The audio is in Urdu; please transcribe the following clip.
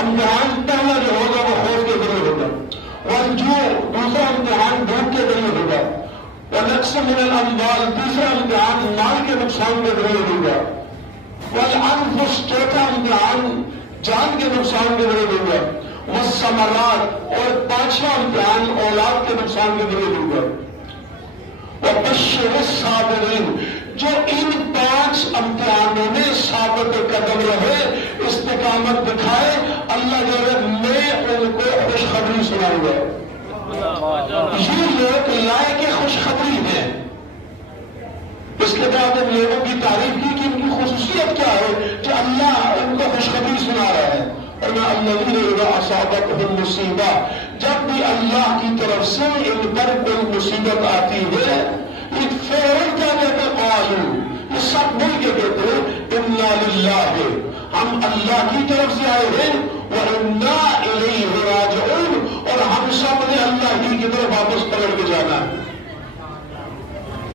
امتحان پہلا جو ہوگا وہ خوف کے ذریعے ہوگا، والجوع دوسرا امتحان بھوک کے ذریعے ہوگا، ونقص من الاموال تیسرا امتحان مال کے نقصان کے ذریعے ہوگا، والانفس چوتھا امتحان جان کے نقصان کے ذریعے ہوگا، والثمرات اور پانچواں امتحان اولاد کے نقصان کے ذریعے ہوگا۔ وبشر الصابرین جو ان 5 امتحانوں میں ثابت قدم رہے، استقامت دکھائے، اللہ جو ہے میں ان کو خوشخبری سناؤں گا۔ یہ لوگ لائق خوشخبری ہیں۔ اس کے بعد ان لوگوں کی تعریف کی کہ ان کی خصوصیت کیا ہے کہ اللہ ان کو خوشخبری سنا رہا ہے۔ اور میں الذین اذا اصابتهم مصیبہ، جب بھی اللہ کی طرف سے ان پر کوئی مصیبت آتی ہے، یہ فوراً کیا کہتے ہیں؟ قالوا، یہ سب مل کے کہتے ہیں انا للہ، ہم اللہ کی طرف سے آئے ہیں